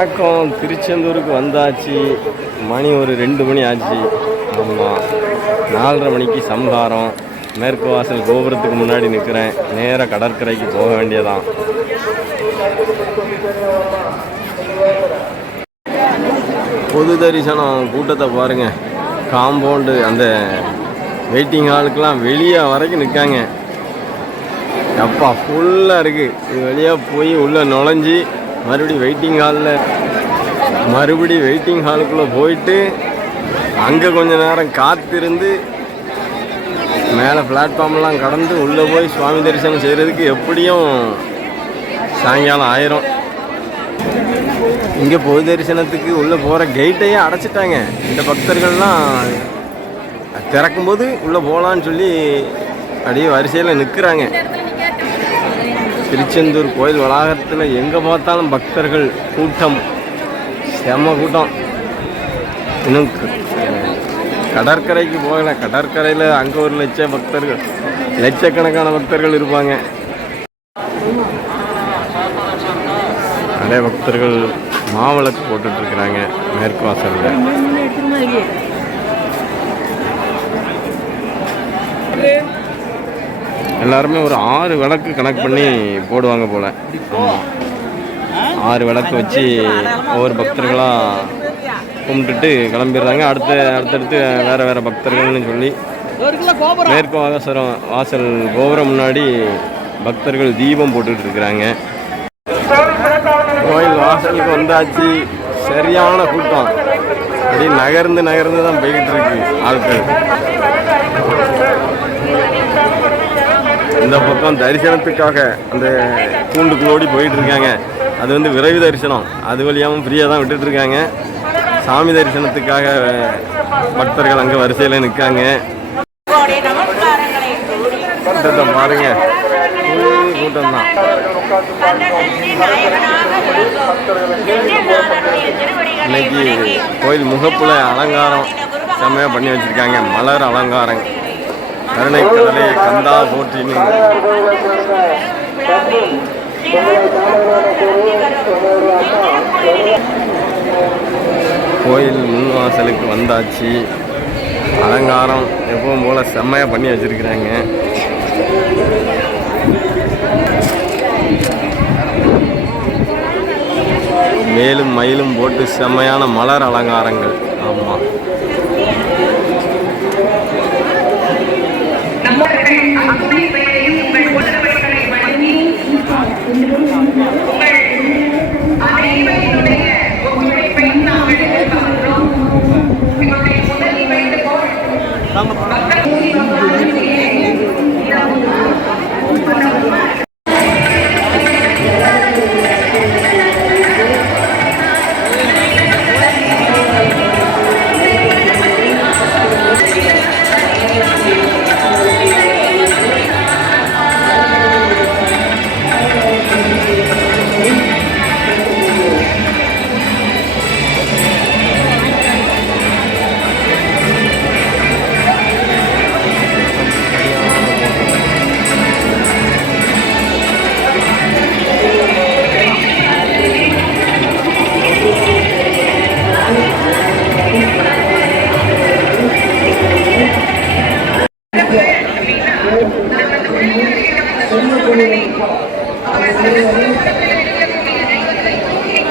வணக்கம். திருச்செந்தூருக்கு வந்தாச்சு. மணி ஒரு ரெண்டு மணி ஆச்சு. ஆமாம் நாலரை மணிக்கு சம்ஹாரம். மேற்கு வாசல் கோபுரத்துக்கு முன்னாடி நிற்கிறேன் நேராக கடற்கரைக்கு போக வேண்டியதான் பொது தரிசனம் கூட்டத்தை பாருங்க. காம்பவுண்டு அந்த வெயிட்டிங் ஹாலுக்கெலாம் வெளியே வரைக்கும் நிற்காங்க அப்பா ஃபுல்லாக இருக்குது இது வழியாக போய் உள்ளே நுழைஞ்சி மறுபடியும் வெயிட்டிங் ஹாலில் மறுபடி வெயிட்டிங் ஹாலுக்குள்ளே போயிட்டு அங்கே கொஞ்ச நேரம் காத்திருந்து மேலே பிளாட்ஃபார்ம்லாம் கடந்து உள்ளே போய் சுவாமி தரிசனம் செய்கிறதுக்கு எப்படியும் சாயங்காலம் ஆயிரும். இங்கே பொது தரிசனத்துக்கு உள்ளே போகிற கேட்டையே அடைச்சிட்டாங்க. இந்த பக்தர்கள்லாம் திறக்கும்போது உள்ளே போகலான்னு சொல்லி அப்படியே வரிசையில் நிற்கிறாங்க திருச்செந்தூர் கோயில் வளாகத்தில் எங்கே பார்த்தாலும் பக்தர்கள் கூட்டம். செம்ம கூட்டம். இன்னும் கடற்கரைக்கு போகலை. கடற்கரையில் அங்கே ஒரு லட்ச பக்தர்கள் லட்சக்கணக்கான பக்தர்கள் இருப்பாங்க. நிறைய பக்தர்கள் மாவிளக்கு போட்டுட்டு இருக்கிறாங்க மேற்கு வாசலில். எல்லாருமே ஒரு ஆறு விளக்கு கணக்கு பண்ணி போடுவாங்க போல. ஆறு விளக்கு வச்சு ஒவ்வொரு பக்தர்களாக கும்பிட்டுட்டு கிளம்பிடுறாங்க. அடுத்து அடுத்தடுத்து வேறு வேறு பக்தர்கள்னு சொல்லி மேற்கு வாசரம் வாசல் கோபுரம் முன்னாடி பக்தர்கள் தீபம் போட்டுட்டு இருக்கிறாங்க. கோயில் வாசலுக்கு வந்தாச்சு. சரியான கூட்டம். அப்படி நகர்ந்து நகர்ந்து தான் போய்கிட்டு இருக்கு ஆட்கள். இந்த பக்கம் தரிசனத்துக்காக அந்த கூண்டுக்குள்ளோடி போயிட்டு இருக்காங்க அது வந்து விரைவு தரிசனம். அது வழியாகவும் ஃப்ரீயாக தான் விட்டுட்டு இருக்காங்க சாமி தரிசனத்துக்காக பக்தர்கள் அங்கே வரிசையில் நிற்காங்க கூட்டத்தை பாருங்க. கூட்டம் தான் இன்னைக்கு கோயில் முகப்புல அலங்காரம் செம்மையாக பண்ணி வச்சிருக்காங்க. மலர் அலங்காரம் கருணை கடலே கந்தா போற்றின்னு கோயில் முன் வாசலுக்கு வந்தாச்சு. அலங்காரம் எப்பவும் போல செம்மையாக பண்ணி வச்சிருக்கிறாங்க. மேலும் மயிலும் போட்டு செம்மையான மலர் அலங்காரங்கள். ஆமாம் மக்கள்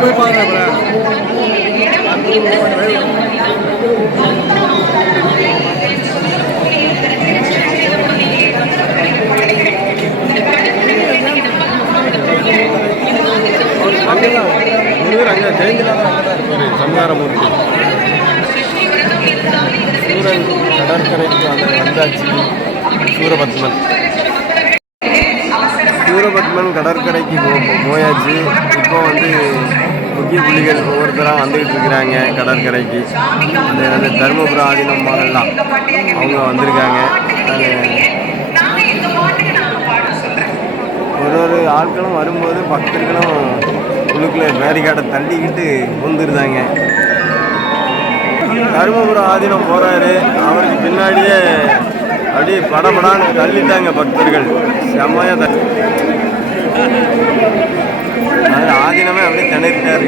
போய் சங்காரமூர்த்தி சூரன் கடற்கரைக்கு அந்த வந்தாச்சு. சூரபத்மன். சூலபட்மன் கடற்கரைக்கு போயாச்சு. இப்போ வந்து முக்கிய புள்ளிகள் ஒவ்வொருத்தராக வந்துக்கிட்டு இருக்கிறாங்க கடற்கரைக்கு. அந்த அந்த ஆதீனம் மாடல்லாம் அவங்க வந்திருக்காங்க. ஒரு ஒரு ஆட்களும் வரும்போது பக்தர்களும் உள்ளுக்குள்ளே மேரிகாட்டை தள்ளிக்கிட்டு வந்துருந்தாங்க தருமபுரம் ஆதீனம் போகிறாரு அவருக்கு பின்னாடியே அப்படியே படப்படான்னு தள்ளிட்டாங்க பக்தர்கள். செம்மையாக தள்ளி ஆதீனமே அப்படியே திணறிட்டாரு.